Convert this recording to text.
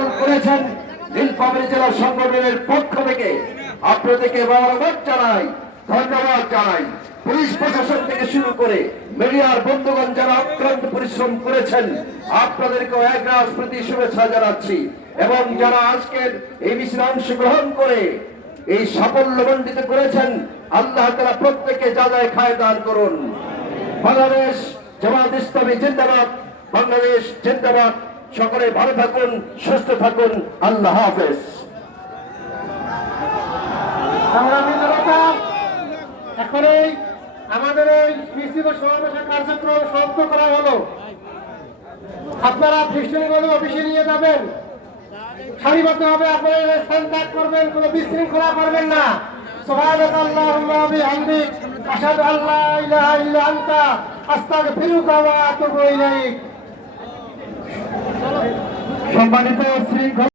সফল করেছেন নীলফামারী জেলা সংগঠনের পক্ষ থেকে আপনাদেরকে ধন্যবাদ জানাই। পুলিশ প্রশাসন থেকে শুরু করে মিডিয়ার বন্ধুগণ যারা অক্লান্ত পরিশ্রম করেছেন আপনাদেরকেও একরাশ প্রতি শুভেচ্ছা জানাচ্ছি, এবং যারা আজকের এই মিছিলে অংশগ্রহণ করে এই সাফল্যমণ্ডিত করেছেন আল্লাহ তাআলা প্রত্যেককে যাজায় খায় দান করুন। বাংলাদেশ জামাত ইসলামী জিন্দাবাদ, বাংলাদেশ জিন্দাবাদ। সকলে ভালো থাকুন, সুস্থ থাকুন। আল্লাহ হাফেজ। এখন আমাদের এই মিছিল সমাবেশের কার্যক্রম সমাপ্ত করা হলো। আপনারা খ্রিস্টানগঞ্জ অফিসে নিয়ে যাবেন, সারিবদ্ধভাবে আপনারা স্থান ত্যাগ করবেন, কোনো বিশৃঙ্খলা করবেন না। সুবহানাকাল্লাহুম্মা ওয়া বিহামদিক, আশহাদু আল্লা ইলাহা ইল্লা আনতা, আস্তাগফিরুকা ওয়া আতুবু ইলাইক। সম্মানিত শৃঙ্খলা